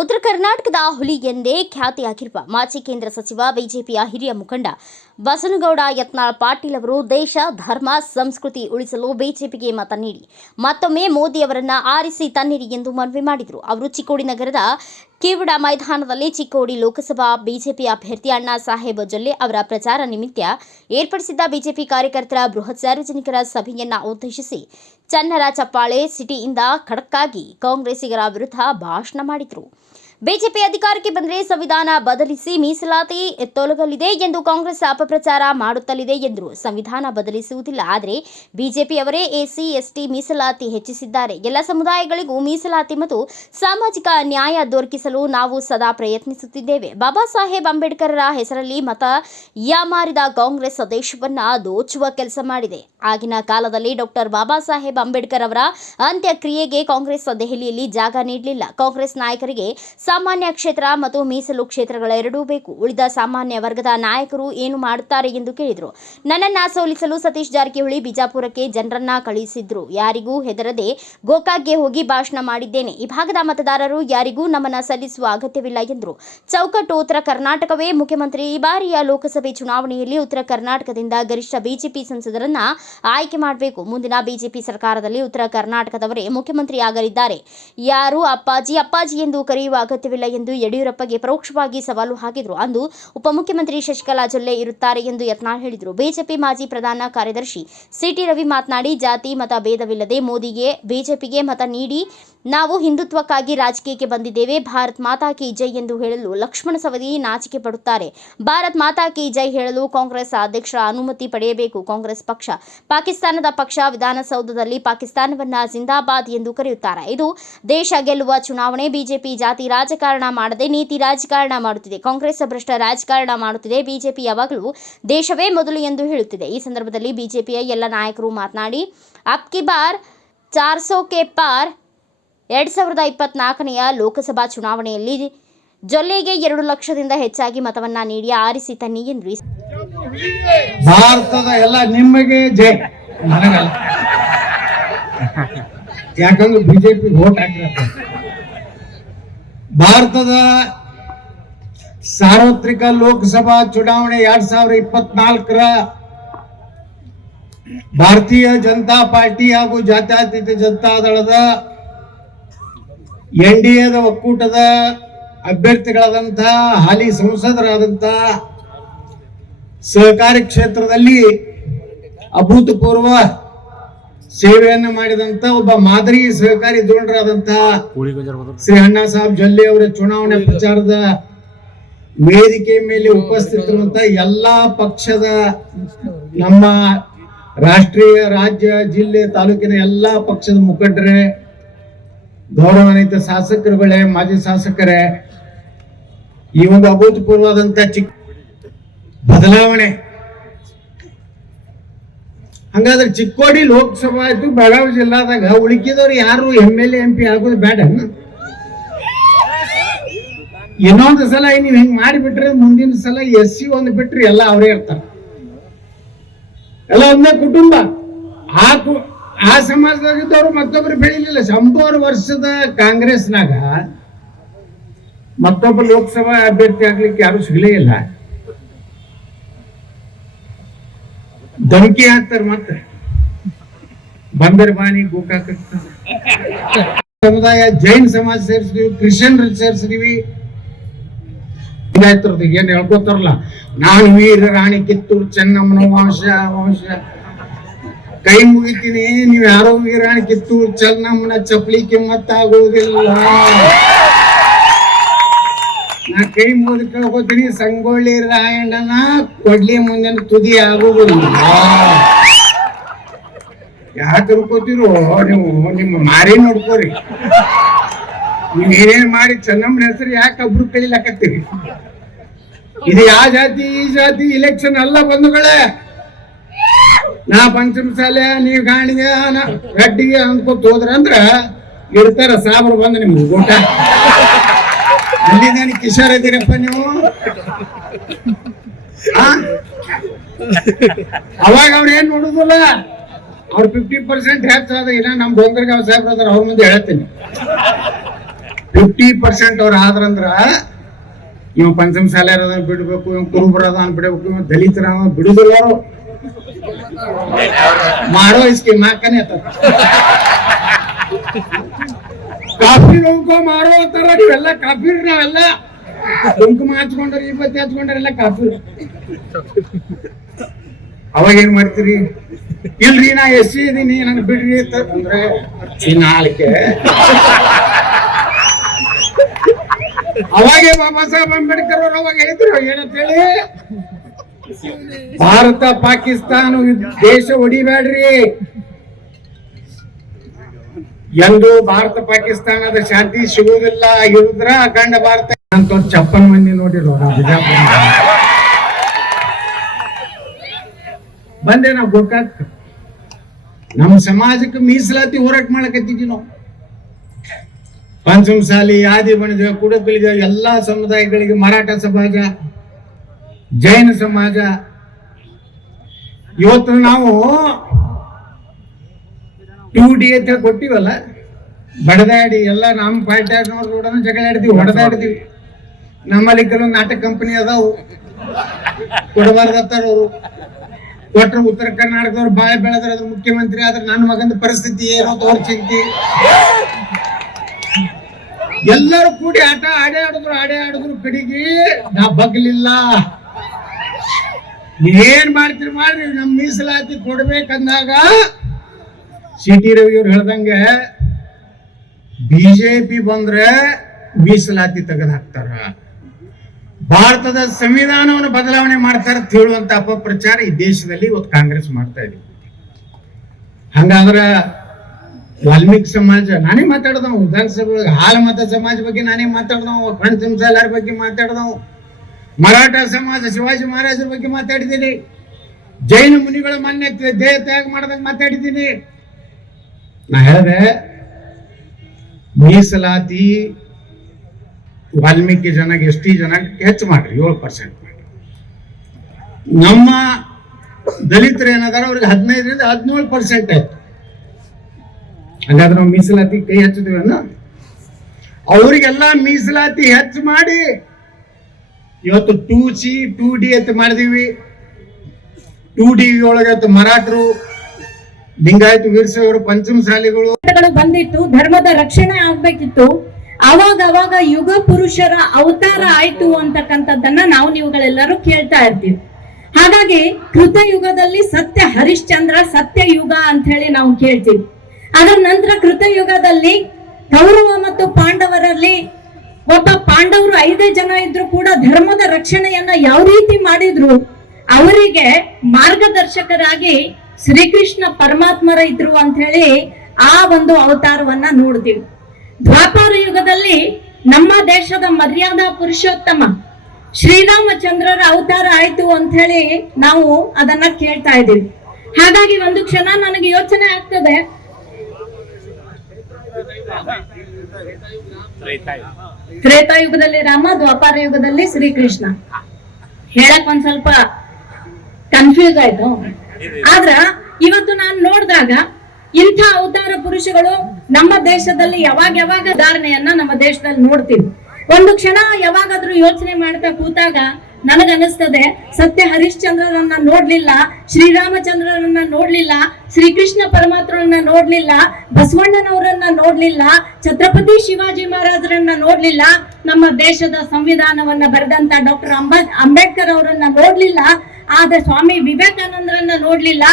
ಉತ್ತರ ಕರ್ನಾಟಕದ ಹುಲಿ ಎಂದೇ ಖ್ಯಾತಿಯಾಗಿರುವ ಮಾಜಿ ಕೇಂದ್ರ ಸಚಿವ ಬಿಜೆಪಿಯ ಹಿರಿಯ ಮುಖಂಡ ಬಸನಗೌಡ ಯತ್ನಾಳ್ ಪಾಟೀಲ್ ಅವರು ದೇಶ, ಧರ್ಮ, ಸಂಸ್ಕೃತಿ ಉಳಿಸಲು ಬಿಜೆಪಿಗೆ ಮತ ನೀಡಿ ಮತ್ತೊಮ್ಮೆ ಮೋದಿ ಅವರನ್ನ ಆರಿಸಿ ತನ್ನಿರಿ ಎಂದು ಮನವಿ ಮಾಡಿದರು. ಅವರು ಚಿಕ್ಕೋಡಿ ನಗರದ ಕಿವುಡ ಮೈದಾನದಲ್ಲಿ ಚಿಕ್ಕೋಡಿ ಲೋಕಸಭಾ ಬಿಜೆಪಿ ಅಭ್ಯರ್ಥಿ ಅಣ್ಣಾ ಸಾಹೇಬ್ ಜೊಲ್ಲೆ ಅವರ ಪ್ರಚಾರ ನಿಮಿತ್ತ ಏರ್ಪಡಿಸಿದ್ದ ಬಿಜೆಪಿ ಕಾರ್ಯಕರ್ತರ ಬೃಹತ್ ಸಾರ್ವಜನಿಕರ ಸಭೆಯನ್ನ ಉದ್ದೇಶಿಸಿ ಚನ್ನರ ಚಪ್ಪಾಳೆ ಸಿಟಿಯಿಂದ ಖಡಕ್ಕಾಗಿ ಕಾಂಗ್ರೆಸ್ಸಿಗರ ವಿರುದ್ಧ ಭಾಷಣ ಮಾಡಿದರು. ಬಿಜೆಪಿ ಅಧಿಕಾರಕ್ಕೆ ಬಂದರೆ ಸಂವಿಧಾನ ಬದಲಿಸಿ ಮೀಸಲಾತಿ ತೊಲಗಲಿದೆ ಎಂದು ಕಾಂಗ್ರೆಸ್ ಅಪಪ್ರಚಾರ ಮಾಡುತ್ತಲಿದೆ ಎಂದರು. ಸಂವಿಧಾನ ಬದಲಿಸುವುದಿಲ್ಲ, ಆದರೆ ಬಿಜೆಪಿಯವರೇ ಎಸ್ಸಿ ಎಸ್ಟಿ ಮೀಸಲಾತಿ ಹೆಚ್ಚಿಸಿದ್ದಾರೆ. ಎಲ್ಲ ಸಮುದಾಯಗಳಿಗೂ ಮೀಸಲಾತಿ ಮತ್ತು ಸಾಮಾಜಿಕ ನ್ಯಾಯ ದೊರಕಿಸಲು ನಾವು ಸದಾ ಪ್ರಯತ್ನಿಸುತ್ತಿದ್ದೇವೆ. ಬಾಬಾ ಸಾಹೇಬ್ ಅಂಬೇಡ್ಕರರ ಹೆಸರಲ್ಲಿ ಮತ ಯಾಮಾರಿದ ಕಾಂಗ್ರೆಸ್ ದೇಶವನ್ನ ದೋಚುವ ಕೆಲಸ ಮಾಡಿದೆ. ಆಗಿನ ಕಾಲದಲ್ಲಿ ಡಾಕ್ಟರ್ ಬಾಬಾ ಸಾಹೇಬ್ ಅಂಬೇಡ್ಕರ್ ಅವರ ಅಂತ್ಯಕ್ರಿಯೆಗೆ ಕಾಂಗ್ರೆಸ್ ದೆಹಲಿಯಲ್ಲಿ ಜಾಗ ನೀಡಲಿಲ್ಲ. ಕಾಂಗ್ರೆಸ್ ನಾಯಕರಿಗೆ ಸಾಮಾನ್ಯ ಕ್ಷೇತ್ರ ಮತ್ತು ಮೀಸಲು ಕ್ಷೇತ್ರಗಳೆರಡೂ ಬೇಕು. ಉಳಿದ ಸಾಮಾನ್ಯ ವರ್ಗದ ನಾಯಕರು ಏನು ಮಾಡುತ್ತಾರೆ ಎಂದು ಕೇಳಿದರು. ನನ್ನನ್ನ ಸೋಲಿಸಲು ಸತೀಶ್ ಜಾರಕಿಹೊಳಿ ಬಿಜಾಪುರಕ್ಕೆ ಜನರನ್ನ ಕಳುಹಿಸಿದ್ರು. ಯಾರಿಗೂ ಹೆದರದೆ ಗೋಕಾಕ್ಗೆ ಹೋಗಿ ಭಾಷಣ ಮಾಡಿದ್ದೇನೆ. ಈ ಭಾಗದ ಮತದಾರರು ಯಾರಿಗೂ ನಮ್ಮನ್ನ ಸಲ್ಲಿಸುವ ಅಗತ್ಯವಿಲ್ಲ ಎಂದರು. ಚೌಕಟ್ಟು ಉತ್ತರ ಕರ್ನಾಟಕವೇ ಮುಖ್ಯಮಂತ್ರಿ. ಈ ಬಾರಿಯ ಲೋಕಸಭೆ ಚುನಾವಣೆಯಲ್ಲಿ ಉತ್ತರ ಕರ್ನಾಟಕದಿಂದ ಗರಿಷ್ಠ ಬಿಜೆಪಿ ಸಂಸದರನ್ನ ಆಯ್ಕೆ ಮಾಡಬೇಕು. ಮುಂದಿನ ಬಿಜೆಪಿ ಸರ್ಕಾರದಲ್ಲಿ ಉತ್ತರ ಕರ್ನಾಟಕದವರೇ ಮುಖ್ಯಮಂತ್ರಿ ಆಗಲಿದ್ದಾರೆ. ಯಾರು ಅಪ್ಪಾಜಿ ಎಂದು ಕರೆಯುವ ಅಗತ್ಯವಿಲ್ಲ ಎಂದು ಯಡಿಯೂರಪ್ಪಗೆ ಪರೋಕ್ಷವಾಗಿ ಸವಾಲು ಹಾಕಿದರು. ಅಂದು ಉಪಮುಖ್ಯಮಂತ್ರಿ ಶಶಿಕಲಾ ಜೊಲ್ಲೆ ಇರುತ್ತಾರೆ ಎಂದು ಯತ್ನಾಳ್ ಹೇಳಿದರು. ಬಿಜೆಪಿ ಮಾಜಿ ಪ್ರಧಾನ ಕಾರ್ಯದರ್ಶಿ ಸಿಟಿ ರವಿ ಮಾತನಾಡಿ, ಜಾತಿ ಮತ ಭೇದವಿಲ್ಲದೆ ಮೋದಿಗೆ ಬಿಜೆಪಿಗೆ ಮತ ನೀಡಿ ನಾವು ಹಿಂದುತ್ವಕ್ಕಾಗಿ ರಾಜಕೀಯಕ್ಕೆ ಬಂದಿದ್ದೇವೆ. ಭಾರತ್ ಮಾತಾ ಕಿ ಜೈ ಎಂದು ಹೇಳಲು ಲಕ್ಷ್ಮಣ ಸವದಿ ನಾಚಿಕೆ ಪಡುತ್ತಾರೆ. ಭಾರತ್ ಮಾತಾ ಕಿ ಜೈ ಹೇಳಲು ಕಾಂಗ್ರೆಸ್ ಅಧ್ಯಕ್ಷರ ಅನುಮತಿ ಪಡೆಯಬೇಕು. ಕಾಂಗ್ರೆಸ್ ಪಕ್ಷ ಪಾಕಿಸ್ತಾನದ ಪಕ್ಷ. ವಿಧಾನಸೌಧದಲ್ಲಿ ಪಾಕಿಸ್ತಾನವನ್ನ ಜಿಂದಾಬಾದ್ ಎಂದು ಕರೆಯುತ್ತಾರೆ. ಇದು ದೇಶ ಗೆಲ್ಲುವ ಚುನಾವಣೆ. ಬಿಜೆಪಿ ಜಾತಿ ರಾಜಕಾರಣ ಮಾಡದೆ ನೀತಿ ರಾಜಕಾರಣ ಮಾಡುತ್ತಿದೆ. ಕಾಂಗ್ರೆಸ್ ಭ್ರಷ್ಟ ರಾಜಕಾರಣ ಮಾಡುತ್ತಿದೆ. ಬಿಜೆಪಿ ಯಾವಾಗಲೂ ದೇಶವೇ ಮೊದಲು ಎಂದು ಹೇಳುತ್ತಿದೆ. ಈ ಸಂದರ್ಭದಲ್ಲಿ ಬಿಜೆಪಿಯ ಎಲ್ಲ ನಾಯಕರು ಮಾತನಾಡಿ, ಅಬ್ ಕಿ ಬಾರ್ 400 ಕೆ ಪಾರ್ 2024ನೇ ಲೋಕಸಭಾ ಚುನಾವಣೆಯಲ್ಲಿ ಜೊಲ್ಲೆಗೆ 2 ಲಕ್ಷದಿಂದ ಹೆಚ್ಚಾಗಿ ಮತವನ್ನ ನೀಡಿ ಆರಿಸಿ ತನ್ನಿ ಎಂದರು. ಭಾರತದ ಎಲ್ಲ ನಿಮಗೆ ಜೈ, ನನಗಲ್ಲ. ಯಾಕಂದ್ರೆ ಬಿಜೆಪಿ ವೋಟ್ ಹಾಕಿರತ್ತೆ. ಭಾರತದ ಸಾರ್ವತ್ರಿಕ ಲೋಕಸಭಾ ಚುನಾವಣೆ 2024ರ ಭಾರತೀಯ ಜನತಾ ಪಾರ್ಟಿ ಹಾಗೂ ಜಾತ್ಯತೀತ ಜನತಾ ದಳದ ಎನ್ಡಿಎದ ಒಕ್ಕೂಟದ ಅಭ್ಯರ್ಥಿಗಳಾದಂತಹ ಹಾಲಿ ಸಂಸದರಾದಂತಹ ಸಹಕಾರಿ ಕ್ಷೇತ್ರದಲ್ಲಿ ಅಭೂತಪೂರ್ವ ಸೇವೆಯನ್ನು ಮಾಡಿದಂತ ಒಬ್ಬ ಮಾದರಿ ಸಹಕಾರಿ ಧುರೀಣರಾದಂತಹ ಶ್ರೀ ಅಣ್ಣಾ ಸಾಹೇಬ್ ಜೊಲ್ಲೆ ಅವರ ಚುನಾವಣೆ ಪ್ರಚಾರದ ವೇದಿಕೆ ಮೇಲೆ ಉಪಸ್ಥಿತರಿರುವಂತಹ ಎಲ್ಲಾ ಪಕ್ಷದ ನಮ್ಮ ರಾಷ್ಟ್ರೀಯ, ರಾಜ್ಯ, ಜಿಲ್ಲೆ, ತಾಲೂಕಿನ ಎಲ್ಲಾ ಪಕ್ಷದ ಮುಖಂಡರೇ, ಗೌರವಾನ್ವಿತ ಶಾಸಕರುಗಳೇ, ಮಾಜಿ ಶಾಸಕರೇ, ಈ ಒಂದು ಅಭೂತಪೂರ್ವವಾದಂತ ಬದಲಾವಣೆ. ಹಂಗಾದ್ರೆ ಚಿಕ್ಕೋಡಿ ಲೋಕಸಭಾ ಆಯ್ತು, ಬೆಳಗಾವಿ ಜಿಲ್ಲಾದಾಗ ಉಳಿಕಿದವ್ರು ಯಾರು MLA MP ಆಗೋದು ಬೇಡ. ಇನ್ನೊಂದು ಸಲ ನೀವು ಹಿಂಗ್ ಮಾಡಿಬಿಟ್ರೆ ಮುಂದಿನ ಸಲ SC ಒಂದು ಬಿಟ್ರಿ ಎಲ್ಲ ಅವರೇ ಇರ್ತಾರ. ಎಲ್ಲ ಒಂದೇ ಕುಟುಂಬ. ಆ ಸಮಾಜದಾಗಿದ್ದವ್ರು ಮತ್ತೊಬ್ರು ಬೆಳಿಲಿಲ್ಲ. 100 ವರ್ಷದ ಕಾಂಗ್ರೆಸ್ನಾಗ ಮತ್ತೊಬ್ಬ ಲೋಕಸಭಾ ಅಭ್ಯರ್ಥಿ ಆಗ್ಲಿಕ್ಕೆ ಯಾರು ಸಿಗಲೇ ಇಲ್ಲ. ಧಮಕಿ ಹಾಕ್ತಾರೆ. ಮತ್ತೆ ಬಂದರ್ ಬಾನಿ ಗೋಕಾಕ ಸಮುದಾಯ, ಜೈನ್ ಸಮಾಜ ಸೇರಿಸಿದೀವಿ, ಕ್ರಿಶ್ಚಿಯನ್ ಸೇರಿಸಿದೀವಿ. ಏನ್ ಹೇಳ್ಕೊತಾರಲ್ಲ, ನಾನು ವೀರ ರಾಣಿ ಕಿತ್ತೂರು ಚೆನ್ನಮ್ಮನ ವಂಶ ಕೈ ಮುಗಿತೀನಿ, ನೀವ್ ಯಾರೋ ವೀರಾಣಿ ಕಿತ್ತೂರು ಚೆನ್ನಮ್ಮನ ಚಪ್ಪಲಿ ಕಿಮ್ಮತ್ತಾಗುವುದಿಲ್ಲ. ನಾ ಕೈ ಮುಗಿದು ಕೇಳ್ಕೊತೀನಿ, ಸಂಗೊಳ್ಳಿ ರಾಯಣ್ಣನ ಕೊಡ್ಲಿ ಮುಂದಿನ ತುದಿ ಆಗುವುದಿಲ್ಲ. ಯಾಕೆ ಅನ್ಕೋತಿರೋ ನೀವು? ನಿಮ್ಮ ಮಾರಿ ನೋಡ್ಕೋರಿ. ನೀವ್ ಏನೇನ್ ಮಾಡಿ ಚೆನ್ನಮ್ಮನ ಹೆಸರು ಯಾಕೆ ಒಬ್ರು ಕಳಿಲಾಕತ್ತೀರಿ? ಇದು ಯಾವ ಜಾತಿ ಈ ಜಾತಿ ಇಲೆಕ್ಷನ್ ಅಲ್ಲ ಬಂಧುಗಳೇ. ನಾ ಪಂಚಮಸಾಲೆ, ನೀವು ಗಾಣಿಗೆ, ಗಡ್ಡಿಗೆ ಅಂದ್ಕೊತ ಹೋದ್ರಂದ್ರ ಇರ್ತಾರ ಸಾಬ್ರು ಬಂದು ನಿಮ್ಗೆ ಊಟ. ಅಲ್ಲಿಂದ ಕಿಶೋರ್ ಇದ್ದೀರಪ್ಪ ನೀವು. ಅವಾಗ ಅವ್ರು ಏನ್ ನೋಡುದಿಲ್ಲ, ಅವ್ರು 50% ಹೆಚ್ಚಾದ. ಇನ್ನ ನಮ್ ಡೊಂಗರ್ಗಾವ್ ಸಾಹೇಬ್ರ ಅವ್ರ ಮುಂದೆ ಹೇಳ್ತೀನಿ, 50% ಅವ್ರು ಆದ್ರಂದ್ರ ಇವ್ ಪಂಚಮ ಶಾಲೆ ಬಿಡ್ಬೇಕು, ಇವ್ ಕುರುಬರ ಬಿಡಬೇಕು, ಇವ್ ದಲಿತರ ಬಿಡುದಿಲ್ಲ. ಅವರು ಮಾಡೋ ಸ್ಕೀಮ್ ಹಾಕನೆ ಕಾಫಿ ಲೋಂಕ ಮಾರೋ ಅಂತಾರ. ನೀವೆಲ್ಲ ಕಾಫಿ, ನಾವೆಲ್ಲ ಕುಂಕುಮ ಹಚ್ಕೊಂಡ್ರಿ, ಇವತ್ತು ಹಚ್ಕೊಂಡ್ರೆಲ್ಲ ಕಾಫಿ. ಅವಾಗ ಏನ್ ಮಾಡ್ತೀರಿ? ಇಲ್ರಿ ನಾ ಎಸ್ಸಿ ಇದೀನಿ, ನನ್ ಬಿಡ್ರಿ ಅಂದ್ರೆ ನಾಳಿಕೆ. ಅವಾಗೆ ಬಾಬಾ ಸಾಹೇಬ್ ಅಂಬೇಡ್ಕರ್ ಅವರು ಅವಾಗ ಹೇಳಿದ್ರು ಏನಂತ ಹೇಳಿ, ಭಾರತ ಪಾಕಿಸ್ತಾನ ದೇಶ ಹೊಡಿಬೇಡ್ರಿ, ಎಂದು ಭಾರತ ಪಾಕಿಸ್ತಾನದ ಶಾಂತಿ ಸಿಗುವುದಿಲ್ಲ, ಇರುದ್ರ ಅಖಂಡ ಭಾರತ ಅಂತ ಚಪ್ಪನ್ ಮಂದಿ ನೋಡಿರೋ ಬಿಜಾಪುರ ಬಂದೆ. ನಾವು ಗೋಕಾಕ್ ನಮ್ಮ ಸಮಾಜಕ್ಕೆ ಮೀಸಲಾತಿ ಹೋರಾಟ ಮಾಡಕತ್ತಿದ್ವಿ ನಾವು. ಪಂಚಮಸಾಲಿ, ಆದಿ ಬಣಜ, ಕುಡಕಲಿಗ ಎಲ್ಲಾ ಸಮುದಾಯಗಳಿಗೆ, ಮರಾಠ ಸಮಾಜ, ಜೈನ ಸಮಾಜ. ಇವತ್ತು ನಾವು 2D ಅಂತ ಕೊಟ್ಟಿವಲ್ಲ, ಬಡದಾಡಿ ಎಲ್ಲ ನಮ್ಮ ಪಾರ್ಟಿಯವ್ರವ್ರು ಕೂಡ ಜಗಳ ಆಡ್ತೀವಿ, ಹೊಡೆದಾಡ್ತೀವಿ. ನಮ್ಮಲ್ಲಿ ಕೆಲವೊಂದು ನಾಟಕ ಕಂಪನಿ ಅದಾವು, ಕೊಡಬಾರ್ದತ್ತಾರ ಅವರು. ಕೊಟ್ರ ಉತ್ತರ ಕರ್ನಾಟಕದವ್ರು ಬಾಳೆ ಬೆಳೆದ್ರ ಅದ್ರ ಮುಖ್ಯಮಂತ್ರಿ ಆದ್ರೆ ನನ್ನ ಮಗನ ಪರಿಸ್ಥಿತಿ ಏನೋ ತೋರ್ ಚಿಂತಿ. ಎಲ್ಲರೂ ಕೂಡಿ ಆಡೇ ಆಡಿದ್ರು ಕಡೆಗೆ ನಾ ಬಗ್ಲಿಲ್ಲ. ನೀವೇನ್ ಮಾಡ್ತೀರಿ ಮಾಡ್ರಿ, ನಮ್ ಮೀಸಲಾತಿ ಕೊಡ್ಬೇಕಂದಾಗ ಸಿಟಿ ರವಿ ಅವ್ರು ಹೇಳ್ದಂಗೆ ಬಿಜೆಪಿ ಬಂದ್ರೆ ಮೀಸಲಾತಿ ತೆಗೆದು ಹಾಕ್ತಾರ, ಭಾರತದ ಸಂವಿಧಾನವನ್ನು ಬದಲಾವಣೆ ಮಾಡ್ತಾರೆ ಅಂತ ಹೇಳುವಂತ ಅಪಪ್ರಚಾರ ಈ ದೇಶದಲ್ಲಿ ಇವತ್ತು ಕಾಂಗ್ರೆಸ್ ಮಾಡ್ತಾ ಇದೆ. ಹಂಗಾದ್ರ ವಾಲ್ಮೀಕಿ ಸಮಾಜ ನಾನೇ ಮಾತಾಡ್ದವು, ವಿಧಾನಸಭೆ ಹಾಲ ಮತ ಸಮಾಜ ಬಗ್ಗೆ ನಾನೇ ಮಾತಾಡ್ದವು, ಪಂಚಮಸಾಲರ ಬಗ್ಗೆ ಮಾತಾಡ್ದವು, ಮರಾಠ ಸಮಾಜ ಶಿವಾಜಿ ಮಹಾರಾಜರ ಬಗ್ಗೆ ಮಾತಾಡಿದ್ದೀನಿ, ಜೈನ ಮುನಿಗಳ ಮಾನ್ಯ ದೇಹ ತ್ಯಾಗ ಮಾಡಿದಾಗ ಮಾತಾಡಿದ್ದೀನಿ. ನಾ ಹೇಳಿದೆ ಮೀಸಲಾತಿ ವಾಲ್ಮೀಕಿ ಜನಕ್ಕೆ, ST ಜನಕ್ಕೆ ಹೆಚ್ಚು ಮಾಡ್ರಿ, 7% ಮಾಡ್ರಿ. ನಮ್ಮ ದಲಿತರು ಏನದಾರ ಅವ್ರಿಗೆ 15ರಿಂದ 17% ಆಯ್ತು. ಹಾಗಾದ್ರೆ ನಾವು ಮೀಸಲಾತಿ ಕೈ ಹಚ್ಚಿದ್ವಿ ಅನ್ನ, ಅವ್ರಿಗೆಲ್ಲ ಮೀಸಲಾತಿ ಹೆಚ್ಚು ಮಾಡಿ ಇವತ್ತು 2C 2D ಅಂತ ಮಾಡಿದೀವಿ. 2D ಒಳಗೆ ಮರಾಠರು, ಲಿಂಗಾಯತ ವೀರಶೈವರು, ಪಂಚಮಸಾಲಿಗಳು ಬಂದಿತ್ತು, ಧರ್ಮದ ರಕ್ಷಣೆ ಆಗ್ಬೇಕಿತ್ತು. ಅವಾಗ ಯುಗ ಪುರುಷರ ಅವತಾರ ಆಯ್ತು ಅಂತಕ್ಕಂಥದ್ದನ್ನ ನಾವು ನೀವುಗಳೆಲ್ಲರೂ ಕೇಳ್ತಾ ಇರ್ತೀವಿ. ಹಾಗಾಗಿ ಕೃತಯುಗದಲ್ಲಿ ಸತ್ಯ ಹರಿಶ್ಚಂದ್ರ ಸತ್ಯ ಯುಗ ಅಂತ ಹೇಳಿ ನಾವು ಕೇಳ್ತೀವಿ. ಅದರ ನಂತರ ಕೃತಯುಗದಲ್ಲಿ ಕೌರವ ಮತ್ತು ಪಾಂಡವರಲ್ಲಿ ಒಬ್ಬ ಪಾಂಡವರು 5 ಜನ ಇದ್ರು ಕೂಡ ಧರ್ಮದ ರಕ್ಷಣೆಯನ್ನ ಯಾವ ರೀತಿ ಮಾಡಿದ್ರು, ಅವರಿಗೆ ಮಾರ್ಗದರ್ಶಕರಾಗಿ ಶ್ರೀಕೃಷ್ಣ ಪರಮಾತ್ಮರ ಇದ್ರು ಅಂತ ಹೇಳಿ ಆ ಒಂದು ಅವತಾರವನ್ನ ನೋಡ್ತೀವಿ. ದ್ವಾಪರ ಯುಗದಲ್ಲಿ ನಮ್ಮ ದೇಶದ ಮರ್ಯಾದಾ ಪುರುಷೋತ್ತಮ ಶ್ರೀರಾಮಚಂದ್ರರ ಅವತಾರ ಆಯ್ತು ಅಂತ ಹೇಳಿ ನಾವು ಅದನ್ನ ಕೇಳ್ತಾ ಇದ್ದೀವಿ. ಹಾಗಾಗಿ ಒಂದು ಕ್ಷಣ ನನಗೆ ಯೋಚನೆ ಆಗ್ತದೆ, ತ್ರೇತಾಯುಗದಲ್ಲಿ ರಾಮ, ದ್ವಾಪರ ಯುಗದಲ್ಲಿ ಶ್ರೀಕೃಷ್ಣ. ಹೇಳಕ್ ಒಂದ್ ಸ್ವಲ್ಪ ಕನ್ಫ್ಯೂಸ್ ಆಯ್ತು. ಆದ್ರ ಇವತ್ತು ನಾನು ನೋಡಿದಾಗ ಇಂಥ ಅವತಾರ ಪುರುಷಗಳು ನಮ್ಮ ದೇಶದಲ್ಲಿ ಯಾವಾಗ ಧಾರಣೆಯನ್ನ ನಮ್ಮ ದೇಶದಲ್ಲಿ ನೋಡ್ತೀವಿ. ಒಂದು ಕ್ಷಣ ಯಾವಾಗಾದ್ರೂ ಯೋಚನೆ ಮಾಡ್ತಾ ಕೂತಾಗ ನನಗನ್ನಿಸ್ತದೆ, ಸತ್ಯ ಹರಿಶ್ಚಂದ್ರರನ್ನ ನೋಡ್ಲಿಲ್ಲ, ಶ್ರೀರಾಮಚಂದ್ರರನ್ನ ನೋಡ್ಲಿಲ್ಲ, ಶ್ರೀಕೃಷ್ಣ ಪರಮಾತ್ಮರನ್ನ ನೋಡ್ಲಿಲ್ಲ, ಬಸವಣ್ಣನವರನ್ನ ನೋಡ್ಲಿಲ್ಲ, ಛತ್ರಪತಿ ಶಿವಾಜಿ ಮಹಾರಾಜರನ್ನ ನೋಡ್ಲಿಲ್ಲ, ನಮ್ಮ ದೇಶದ ಸಂವಿಧಾನವನ್ನ ಬರೆದಂತ ಡಾಕ್ಟರ್ ಅಂಬೇಡ್ಕರ್ ಅವರನ್ನ ನೋಡ್ಲಿಲ್ಲ, ಆದ್ರೆ ಸ್ವಾಮಿ ವಿವೇಕಾನಂದರನ್ನ ನೋಡ್ಲಿಲ್ಲ.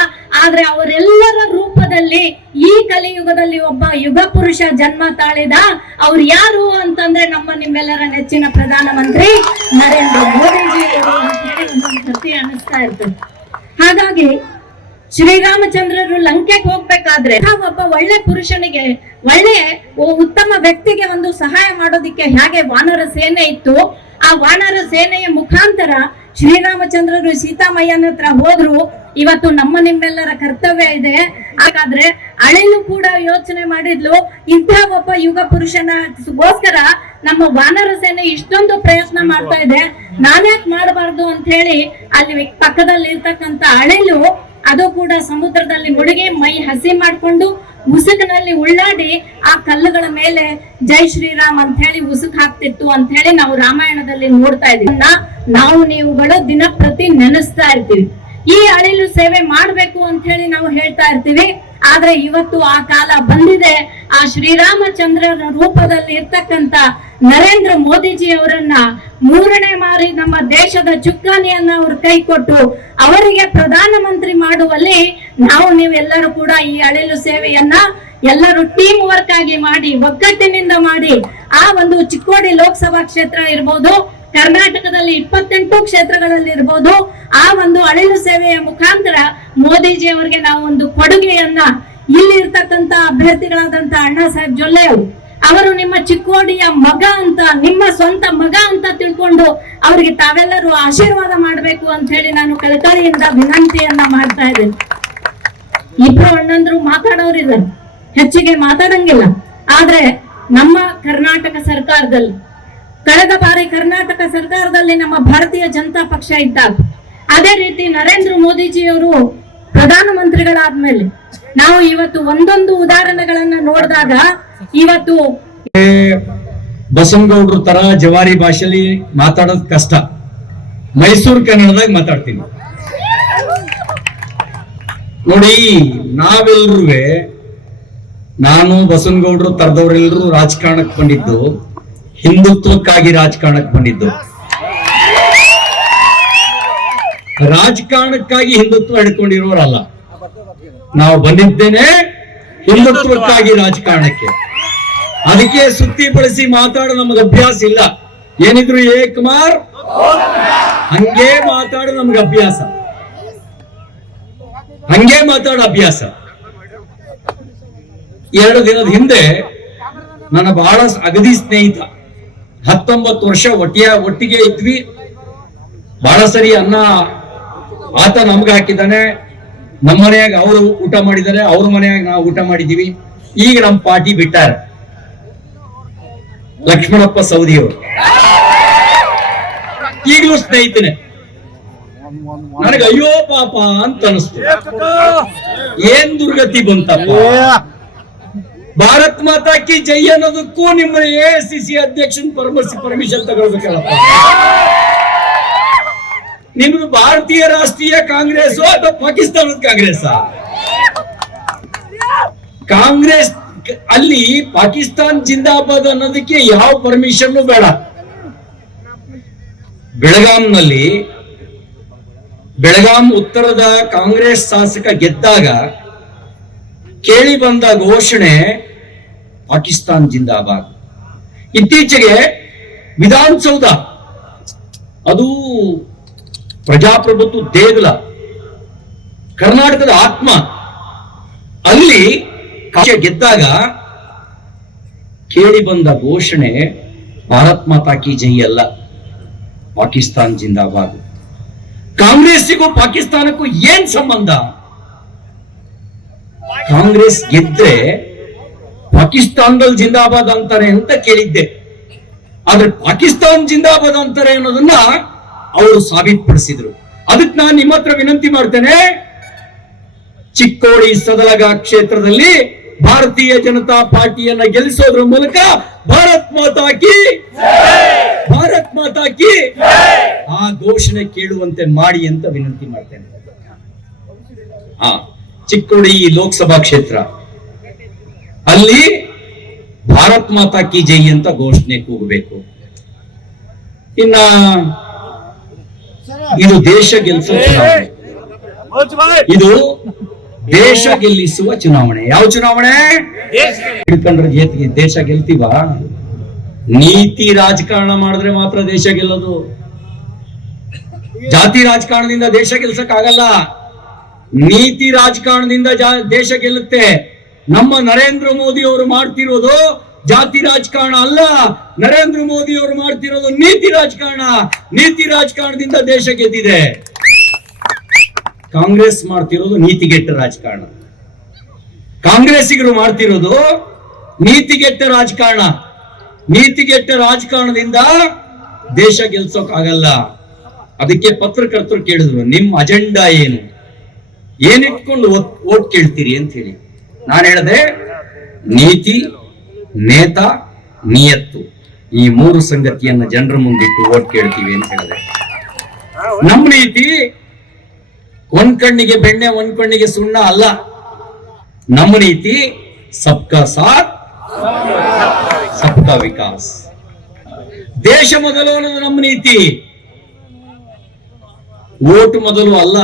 ಆದ್ರೆ ಅವರೆಲ್ಲರ ರೂಪದಲ್ಲಿ ಈ ಕಲಿಯುಗದಲ್ಲಿ ಒಬ್ಬ ಯುಗ ಪುರುಷ ಜನ್ಮ ತಾಳಿದ. ಅವ್ರು ಯಾರು ಅಂತಂದ್ರೆ ನಮ್ಮ ನಿಮ್ಮೆಲ್ಲರ ನೆಚ್ಚಿನ ಪ್ರಧಾನಮಂತ್ರಿ ನರೇಂದ್ರ ಮೋದಿಜಿ ಸತ್ಯ ಅನಿಸ್ತಾ ಇರ್ತದೆ. ಹಾಗಾಗಿ ಶ್ರೀರಾಮಚಂದ್ರರು ಲಂಕೆಗೆ ಹೋಗ್ಬೇಕಾದ್ರೆ ಒಬ್ಬ ಒಳ್ಳೆ ಪುರುಷನಿಗೆ, ಒಳ್ಳೆ ಉತ್ತಮ ವ್ಯಕ್ತಿಗೆ ಒಂದು ಸಹಾಯ ಮಾಡೋದಿಕ್ಕೆ ಹೇಗೆ ವಾನರ ಸೇನೆ ಇತ್ತು, ಆ ವಾನರ ಸೇನೆಯ ಮುಖಾಂತರ ಶ್ರೀರಾಮಚಂದ್ರರು ಸೀತಾಮಯ್ಯನ ಹತ್ರ ಹೋದ್ರು. ಇವತ್ತು ನಮ್ಮ ನಿಮ್ಮೆಲ್ಲರ ಕರ್ತವ್ಯ ಇದೆ. ಹಾಗಾದ್ರೆ ಅಳಿಲು ಕೂಡ ಯೋಚನೆ ಮಾಡಿದ್ಲು, ಇಂಥ ಒಬ್ಬ ಯುಗ ಪುರುಷನಗೋಸ್ಕರ ನಮ್ಮ ವಾನರ ಸೇನೆ ಇಷ್ಟೊಂದು ಪ್ರಯತ್ನ ಮಾಡ್ತಾ ಇದೆ, ನಾನ್ಯಾಕೆ ಮಾಡಬಾರ್ದು ಅಂತ ಹೇಳಿ ಅಲ್ಲಿ ಪಕ್ಕದಲ್ಲಿ ಇರ್ತಕ್ಕಂಥ ಅಳಿಲು ಅದು ಕೂಡ ಸಮುದ್ರದಲ್ಲಿ ಮುಳುಗಿ ಮೈ ಹಸಿ ಮಾಡ್ಕೊಂಡು ಉಸುಕಿನಲ್ಲಿ ಉಳ್ಳಾಡಿ ಆ ಕಲ್ಲುಗಳ ಮೇಲೆ ಜೈ ಶ್ರೀರಾಮ್ ಅಂತ ಹೇಳಿ ಉಸುಕ್ ಹಾಕ್ತಿತ್ತು ಅಂತ ಹೇಳಿ ನಾವು ರಾಮಾಯಣದಲ್ಲಿ ನೋಡ್ತಾ ಇದೀವಿ. ನಾವು ನೀವುಗಳು ದಿನಪ್ರತಿ ನೆನೆಸ್ತಾ ಇರ್ತೀವಿ. ಈ ಅಳಿಲು ಸೇವೆ ಮಾಡ್ಬೇಕು ಅಂತ ಹೇಳಿ ನಾವು ಹೇಳ್ತಾ ಇರ್ತೀವಿ. ಆದ್ರೆ ಇವತ್ತು ಆ ಕಾಲ ಬಂದಿದೆ. ಆ ಶ್ರೀರಾಮಚಂದ್ರನ ರೂಪದಲ್ಲಿ ಇರ್ತಕ್ಕಂತ ನರೇಂದ್ರ ಮೋದಿಜಿ ಅವರನ್ನ 3ನೇ ಬಾರಿ ನಮ್ಮ ದೇಶದ ಚುಕ್ಕಾಣಿಯನ್ನ ಅವ್ರು ಕೈ ಕೊಟ್ಟು ಅವರಿಗೆ ಪ್ರಧಾನಮಂತ್ರಿ ಮಾಡುವಲ್ಲಿ ನಾವು ನೀವೆಲ್ಲರೂ ಕೂಡ ಈ ಅಳಿಲು ಸೇವೆಯನ್ನ ಎಲ್ಲರೂ ಟೀಮ್ ವರ್ಕ್ ಆಗಿ ಮಾಡಿ, ಒಗ್ಗಟ್ಟಿನಿಂದ ಮಾಡಿ, ಆ ಒಂದು ಚಿಕ್ಕೋಡಿ ಲೋಕಸಭಾ ಕ್ಷೇತ್ರ ಇರ್ಬೋದು, ಕರ್ನಾಟಕದಲ್ಲಿ 28 ಕ್ಷೇತ್ರಗಳಲ್ಲಿ ಇರ್ಬೋದು, ಆ ಒಂದು ಅಳಿಲು ಸೇವೆಯ ಮುಖಾಂತರ ಮೋದಿಜಿ ಅವರಿಗೆ ನಾವು ಒಂದು ಕೊಡುಗೆಯನ್ನ ಇಲ್ಲಿ ಇರ್ತಕ್ಕಂತ ಅಭ್ಯರ್ಥಿಗಳಾದಂತ ಅಣ್ಣಾ ಸಾಹೇಬ್ ಜೊಲ್ಲೆ ಅವರು ನಿಮ್ಮ ಚಿಕ್ಕೋಡಿಯ ಮಗ ಅಂತ, ನಿಮ್ಮ ಸ್ವಂತ ಮಗ ಅಂತ ತಿಳ್ಕೊಂಡು ಅವರಿಗೆ ತಾವೆಲ್ಲರೂ ಆಶೀರ್ವಾದ ಮಾಡಬೇಕು ಅಂತ ಹೇಳಿ ನಾನು ಕಳಕಳಿಯಿಂದ ವಿನಂತಿಯನ್ನ ಮಾಡ್ತಾ ಇದ್ದೇನೆ. ಇಬ್ರು ಅಣ್ಣಂದ್ರು ಮಾತಾಡೋರಿದ್ದಾರೆ, ಹೆಚ್ಚಿಗೆ ಮಾತಾಡಂಗಿಲ್ಲ. ಆದ್ರೆ ನಮ್ಮ ಕರ್ನಾಟಕ ಸರ್ಕಾರದಲ್ಲಿ ಕಳೆದ ಬಾರಿ ಕರ್ನಾಟಕ ಸರ್ಕಾರದಲ್ಲಿ ನಮ್ಮ ಭಾರತೀಯ ಜನತಾ ಪಕ್ಷ ಇದ್ದಾಗ, ಅದೇ ರೀತಿ ನರೇಂದ್ರ ಮೋದಿಜಿ ಅವರು ಪ್ರಧಾನಮಂತ್ರಿಗಳಾದ್ಮೇಲೆ ನಾವು ಇವತ್ತು ಒಂದೊಂದು ಉದಾಹರಣೆಗಳನ್ನ ನೋಡಿದಾಗ ಇವತ್ತು ಬಸವನಗೌಡ್ರ ತರ ಜವಾರಿ ಭಾಷೆಯಲ್ಲಿ ಮಾತಾಡೋದ್ ಕಷ್ಟ. ಮೈಸೂರು ಕನ್ನಡದಾಗ ಮಾತಾಡ್ತೀನಿ ನೋಡಿ. ನಾವೆಲ್ರೂ, ನಾನು ಬಸವನಗೌಡ್ರು ತರದವ್ರೆಲ್ಲರೂ ರಾಜಕಾರಣಕ್ಕೆ ಬಂದಿದ್ದು ಹಿಂದುತ್ವಕ್ಕಾಗಿ ರಾಜಕಾರಣಕ್ಕೆ ಬಂದಿದ್ದು. ರಾಜಕಾರಣಕ್ಕಾಗಿ ಹಿಂದುತ್ವ ಹಿಡ್ಕೊಂಡಿರೋರಲ್ಲ. ನಾವು ಬಂದಿದ್ದೇನೆ ಹಿಂದುತ್ವಕ್ಕಾಗಿ ರಾಜಕಾರಣಕ್ಕೆ. ಅದಕ್ಕೆ ಸುತ್ತಿ ಬಳಸಿ ಮಾತಾಡೋ ನಮಗೆ ಅಭ್ಯಾಸ ಇಲ್ಲ. ಏನಿದ್ರು ಕುಮಾರ್ ಹಂಗೆ ಮಾತಾಡೋ ನಮ್ಗೆ ಅಭ್ಯಾಸ, ಹಂಗೆ ಮಾತಾಡೋ ಅಭ್ಯಾಸ. 2 ದಿನದ ಹಿಂದೆ ನನ್ನ ಬಹಳ ಅಗದಿ ಸ್ನೇಹಿತ, 19 ವರ್ಷ ಒಟ್ಟಿಗೆ ಇದ್ವಿ. ಬಹಳ ಸರಿ ಅನ್ನ ಆತ ನಮ್ಗೆ ಹಾಕಿದ್ದಾನೆ, ನಮ್ಮ ಮನೆಯಾಗ ಅವರು ಊಟ ಮಾಡಿದ್ದಾರೆ, ಅವ್ರ ಮನೆಯಾಗ ನಾವು ಊಟ ಮಾಡಿದೀವಿ. ಈಗ ನಮ್ಮ ಪಾರ್ಟಿ ಬಿಟ್ಟಾರ. ಲಕ್ಷ್ಮಣಪ್ಪ ಸವದಿಯವರು ಈಗಲೂ ಸ್ನೇಹಿತನೆ. ನನಗೆ ಅಯ್ಯೋ ಪಾಪ ಅಂತ ಅನಿಸ್ತು. ಏನ್ ದುರ್ಗತಿ ಬಂತಪ್ಪ. ಭಾರತ್ ಮಾತಾ ಕಿ ಜೈ ಅನ್ನೋದಕ್ಕೂ ನಿಮ್ಮ AICC ಅಧ್ಯಕ್ಷನ್ ಪರ್ಮಿಷನ್ ತಗೊಳ್ಬೇಕಲ್ಲಪ್ಪ. ನಿಮ್ದು ಭಾರತೀಯ ರಾಷ್ಟ್ರೀಯ ಕಾಂಗ್ರೆಸ್ ಅಥವಾ ಪಾಕಿಸ್ತಾನದ ಕಾಂಗ್ರೆಸ್? ಕಾಂಗ್ರೆಸ್ ಅಲ್ಲಿ ಪಾಕಿಸ್ತಾನ್ ಜಿಂದಾಬಾದ್ ಅನ್ನೋದಕ್ಕೆ ಯಾವ ಪರ್ಮಿಷನ್ ಬೇಡ. ಬೆಳಗಾಂ ಉತ್ತರದ ಕಾಂಗ್ರೆಸ್ ಶಾಸಕ ಗೆದ್ದಾಗ ಕೇಳಿ ಬಂದ ಘೋಷಣೆ ಪಾಕಿಸ್ತಾನ್ ಜಿಂದಾಬಾದ್. ಇತ್ತೀಚೆಗೆ ವಿಧಾನಸೌಧ, ಅದು ಪ್ರಜಾಪ್ರಭುತ್ವ ದೇಗುಲ, ಕರ್ನಾಟಕದ ಆತ್ಮ, ಅಲ್ಲಿ ಗೆದ್ದಾಗ ಕೇಳಿ ಬಂದ ಘೋಷಣೆ ಭಾರತ್ ಮಾತಾ ಕಿ ಜೈ ಅಲ್ಲ, ಪಾಕಿಸ್ತಾನ್ ಜಿಂದಾಬಾದ್. ಕಾಂಗ್ರೆಸ್ಸಿಗೂ ಪಾಕಿಸ್ತಾನಕ್ಕೂ ಏನ್ ಸಂಬಂಧ? ಕಾಂಗ್ರೆಸ್ ಗೆದ್ರೆ ಪಾಕಿಸ್ತಾನದಲ್ಲಿ ಜಿಂದಾಬಾದ್ ಅಂತಾರೆ ಅಂತ ಕೇಳಿದ್ದೆ. ಆದ್ರೆ ಪಾಕಿಸ್ತಾನ್ ಜಿಂದಾಬಾದ್ ಅಂತಾರೆ ಅನ್ನೋದನ್ನ ಅವರು ಸಾಬೀತುಪಡಿಸಿದ್ರು. ಅದಕ್ಕೆ ನಾನು ನಿಮ್ಮ ಹತ್ರ ವಿನಂತಿ ಮಾಡ್ತೇನೆ, ಚಿಕ್ಕೋಡಿ ಸದಲಗ ಕ್ಷೇತ್ರದಲ್ಲಿ ಭಾರತೀಯ ಜನತಾ ಪಾರ್ಟಿಯನ್ನ ಗೆಲ್ಲಿಸೋದ್ರ ಮೂಲಕ ಭಾರತ್ ಮಾತಾ ಕಿ ಆ ಘೋಷಣೆ ಕೇಳುವಂತೆ ಮಾಡಿ ಅಂತ ವಿನಂತಿ ಮಾಡ್ತೇನೆ. ಚಿಕ್ಕೋಡಿ ಲೋಕಸಭಾ ಕ್ಷೇತ್ರ, ಅಲ್ಲಿ ಭಾರತ್ ಮಾತಾ ಕಿ ಜೈ ಅಂತ ಘೋಷಣೆ ಕೂಗಬೇಕು. ಇನ್ನ ಇದು ದೇಶ ಗೆಲ್ಲಿಸುವ ಚುನಾವಣೆ, ಇದು ದೇಶ ಗೆಲ್ಲಿಸುವ ಚುನಾವಣೆ. ಯಾವ ಚುನಾವಣೆ? ಹಿಡ್ಕೊಂಡ್ರೆ ದೇಶ ಗೆಲ್ತೀವ? ನೀತಿ ರಾಜಕಾರಣ ಮಾಡಿದ್ರೆ ಮಾತ್ರ ದೇಶ ಗೆಲ್ಲೋದು. ಜಾತಿ ರಾಜಕಾರಣದಿಂದ ದೇಶ ಗೆಲ್ಸಕ್ ಆಗಲ್ಲ. ನೀತಿ ರಾಜಕಾರಣದಿಂದ ದೇಶ ಗೆಲ್ಲುತ್ತೆ. ನಮ್ಮ ನರೇಂದ್ರ ಮೋದಿ ಅವರು ಮಾಡ್ತಿರೋದು ಜಾತಿ ರಾಜಕಾರಣ ಅಲ್ಲ, ನರೇಂದ್ರ ಮೋದಿ ಅವರು ಮಾಡ್ತಿರೋದು ನೀತಿ ರಾಜಕಾರಣ. ನೀತಿ ರಾಜಕಾರಣದಿಂದ ದೇಶ ಗೆದ್ದಿದೆ. ಕಾಂಗ್ರೆಸ್ ಮಾಡ್ತಿರೋದು ನೀತಿಗೆಟ್ಟ ರಾಜಕಾರಣ. ಕಾಂಗ್ರೆಸ್ಸಿಗರು ಮಾಡ್ತಿರೋದು ನೀತಿಗೆಟ್ಟ ರಾಜಕಾರಣ. ನೀತಿಗೆಟ್ಟ ರಾಜಕಾರಣದಿಂದ ದೇಶ ಗೆಲ್ಸೋಕ್ ಆಗಲ್ಲ. ಅದಕ್ಕೆ ಪತ್ರಕರ್ತರು ಕೇಳಿದ್ರು, ನಿಮ್ ಅಜೆಂಡಾ ಏನು, ಏನಿಟ್ಕೊಂಡು ಓಟ್ ಕೇಳ್ತೀರಿ ಅಂತ ಹೇಳಿ. ನಾನು ಹೇಳಿದೆ ನೀತಿ, ನೇತ, ನಿಯತ್ತು, ಈ ಮೂರು ಸಂಗತಿಯನ್ನ ಜನರ ಮುಂದಿಟ್ಟು ಓಟ್ ಕೇಳ್ತೀವಿ ಅಂತ ಹೇಳಿದೆ. ನಮ್ಮ ನೀತಿ ಒಂದ್ ಕಣ್ಣಿಗೆ ಬೆಣ್ಣೆ ಒಂದ್ ಕಣ್ಣಿಗೆ ಸುಣ್ಣ ಅಲ್ಲ. ನಮ್ಮ ನೀತಿ ಸಬ್ಕಾ ಸಾಥ್ ಸಬ್ಕಾ ವಿಕಾಸ್. ದೇಶ ಮೊದಲು ಅನ್ನೋದು ನಮ್ಮ ನೀತಿ. ಓಟು ಮೊದಲು ಅಲ್ಲ.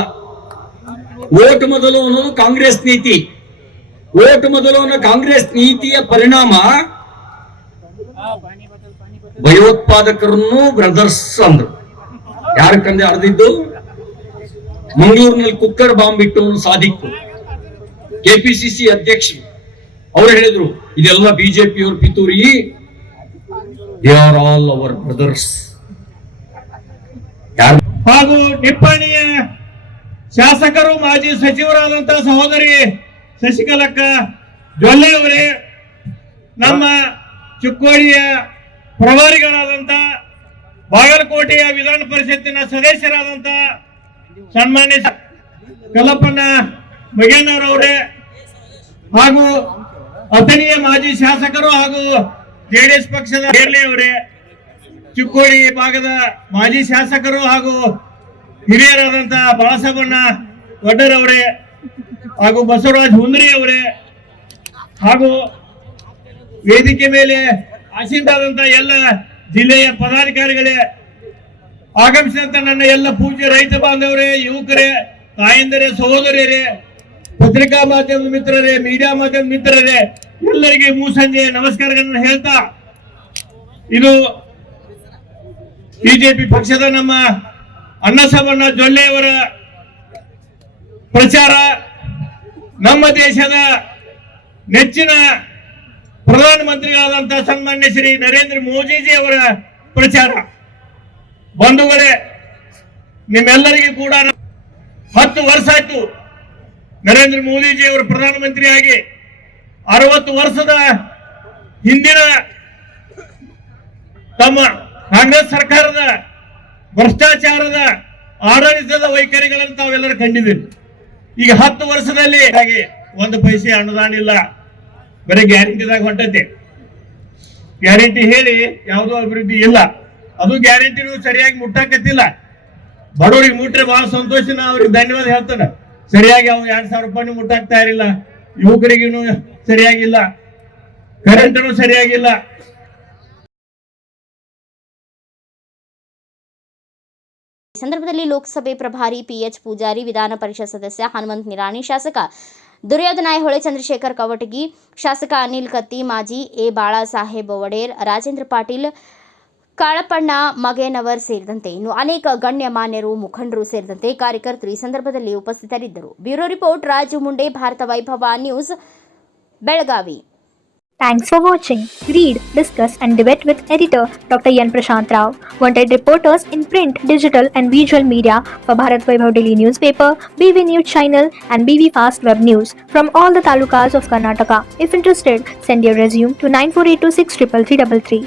ಓಟು ಮೊದಲು ಅನ್ನೋದು ಕಾಂಗ್ರೆಸ್ ನೀತಿ. ಓಟು ಮೊದಲು ಅನ್ನೋ ಕಾಂಗ್ರೆಸ್ ನೀತಿಯ ಪರಿಣಾಮ ಭಯೋತ್ಪಾದಕರನ್ನು ಬ್ರದರ್ಸ್ ಅಂದ್ರು. ಯಾರ ಕಂದೆ ಅರ್ದಿದ್ದು? ಮಂಗಳೂರಿನಲ್ಲಿ ಕುಕ್ಕರ್ ಬಾಂಬ್ ಇಟ್ಟು ಸಾದಿಕ್ಕು ಕೆಪಿಸಿಸಿ ಅಧ್ಯಕ್ಷರು ಅವರು ಹೇಳಿದ್ರು, ಇದೆಲ್ಲ ಬಿಜೆಪಿಯವ್ರ ಪಿತೂರಿ, they are all our brothers. ಹಾಗೂ ನಿಪ್ಪಾಣಿಯ ಶಾಸಕರು ಮಾಜಿ ಸಚಿವರಾದಂತಹ ಸಹೋದರಿ ಶಶಿಕಲಕ್ಕ ಜೊಲ್ಲೆ ಅವರೇ, ನಮ್ಮ ಚಿಕ್ಕೋಡಿಯ ಪ್ರಭಾರಿಗಳಾದಂತ ಬಾಗಲಕೋಟೆಯ ವಿಧಾನ ಪರಿಷತ್ತಿನ ಸದಸ್ಯರಾದಂತ ಸನ್ಮಾನ್ಯ ಕಲ್ಲಪ್ಪನ ಮಗೇನವರವರೇ, ಹಾಗೂ ಅಥಣಿಯ ಮಾಜಿ ಶಾಸಕರು ಹಾಗೂ ಜೆಡಿಎಸ್ ಪಕ್ಷದ ಹೇರ್ಲೆ ಅವರೇ, ಚಿಕ್ಕೋಡಿ ಭಾಗದ ಮಾಜಿ ಶಾಸಕರು ಹಾಗೂ ಹಿರಿಯರಾದಂತಹ ಬಾಳಸಾಬಣ್ಣ ವಡ್ಡರವರೇ ಹಾಗೂ ಬಸವರಾಜ್ ಹುಂದ್ರಿ ಅವರೇ, ಹಾಗೂ ವೇದಿಕೆ ಮೇಲೆ ಆಸೀನರಾದಂತಹ ಎಲ್ಲ ಜಿಲ್ಲೆಯ ಪದಾಧಿಕಾರಿಗಳೇ, ಆಗಮಿಸಿದಂತ ನನ್ನ ಎಲ್ಲ ಪೂಜ್ಯ ರೈತ ಬಾಂಧವರೇ, ಯುವಕರೇ, ತಾಯಂದರೇ, ಸಹೋದರಿಯರೇ, ಪತ್ರಿಕಾ ಮಾಧ್ಯಮದ ಮಿತ್ರರೇ, ಮೀಡಿಯಾ ಮಾಧ್ಯಮದ ಮಿತ್ರರೇ, ಎಲ್ಲರಿಗೆ ಮೂಸಂಜೆ ನಮಸ್ಕಾರಗಳನ್ನು ಹೇಳ್ತಾ, ಇದು ಬಿಜೆಪಿ ಪಕ್ಷದ ನಮ್ಮ ಅನ್ನಸಬಣ್ಣ ಜೊಲ್ಲೆಯವರ ಪ್ರಚಾರ, ನಮ್ಮ ದೇಶದ ನೆಚ್ಚಿನ ಪ್ರಧಾನಮಂತ್ರಿಗಳಾದಂತಹ ಸನ್ಮಾನ್ಯ ಶ್ರೀ ನರೇಂದ್ರ ಮೋದಿಜಿ ಅವರ ಪ್ರಚಾರ. ಬಂಧುಗಳೇ, ನಿಮ್ಮೆಲ್ಲರಿಗೂ ಕೂಡ 10 ವರ್ಷ ಆಯ್ತು ನರೇಂದ್ರ ಮೋದಿಜಿ ಅವರು ಪ್ರಧಾನಮಂತ್ರಿ ಆಗಿ. 60 ವರ್ಷದ ಹಿಂದಿನ ತಮ್ಮ ಕಾಂಗ್ರೆಸ್ ಸರ್ಕಾರದ ಭ್ರಷ್ಟಾಚಾರದ ಆಡಳಿತದ ವೈಖರಿಗಳನ್ನು ತಾವೆಲ್ಲರೂ ಕಂಡಿದ್ದೀರಿ. ಈಗ 10 ವರ್ಷದಲ್ಲಿ ಒಂದು ಪೈಸೆ ಅನುದಾನ ಇಲ್ಲ, ಬರೀ ಗ್ಯಾರಂಟಿದಾಗ ಹೊಂಟೈತೆ. ಗ್ಯಾರಂಟಿ ಹೇಳಿ ಯಾವುದೋ ಅಭಿವೃದ್ಧಿ ಇಲ್ಲ. ಅದು ಗ್ಯಾರಂಟಿನೂ ಸರಿಯಾಗಿ ಮುಟ್ಟಾಕತ್ತಿಲ್ಲ. ಬಡವರಿಗೆ ಮುಟ್ರೆ ಬಹಳ ಸಂತೋಷ, ನಾ ಅವ್ರಿಗೆ ಧನ್ಯವಾದ ಹೇಳ್ತಾನೆ. ಸರಿಯಾಗಿ ಅವ್ರು 2,000 ರೂಪಾಯಿ ಮುಟ್ಟಾಕ್ತಾ ಇರಲಿಲ್ಲ, ಯುವಕರಿಗೂ ಸರಿಯಾಗಿಲ್ಲ, ಕರೆಂಟನು ಸರಿಯಾಗಿಲ್ಲ. ಈ ಸಂದರ್ಭದಲ್ಲಿ ಲೋಕಸಭೆ ಪ್ರಭಾರಿ ಪಿಎಚ್ ಪೂಜಾರಿ, ವಿಧಾನ ಪರಿಷತ್ ಸದಸ್ಯ ಹನುಮಂತ್ ನಿರಾಣಿ, ಶಾಸಕ ದುರ್ಯೋಧನ ಹೊಳೆ, ಚಂದ್ರಶೇಖರ್ ಕವಟಗಿ, ಶಾಸಕ ಅನಿಲ್ ಕತ್ತಿ, ಮಾಜಿ ಎ ಬಾಳಾಸಾಹೇಬ್ ಒಡೇರ್, ರಾಜೇಂದ್ರ ಪಾಟೀಲ್, ಕಾಳಪ್ಪಣ್ಣ ಮಗೇನವರ್ ಸೇರಿದಂತೆ ಇನ್ನು ಅನೇಕ ಗಣ್ಯಮಾನ್ಯರು, ಮುಖಂಡರು ಸೇರಿದಂತೆ ಕಾರ್ಯಕರ್ತರು ಈ ಸಂದರ್ಭದಲ್ಲಿ ಉಪಸ್ಥಿತರಿದ್ದರು. ಬ್ಯೂರೋ ರಿಪೋರ್ಟ್ ರಾಜು ಮುಂಡೆ, ಭಾರತ ವೈಭವ news, Belagavi. Thanks for watching. Read, discuss and debate with editor Dr. Yan Prashant Rao. Wanted reporters in print, digital and visual media for Bharat Vaibhav Daily Newspaper, BV News Channel and BV Fast Web News from all the talukas of Karnataka. If interested, send your resume to 9482633333.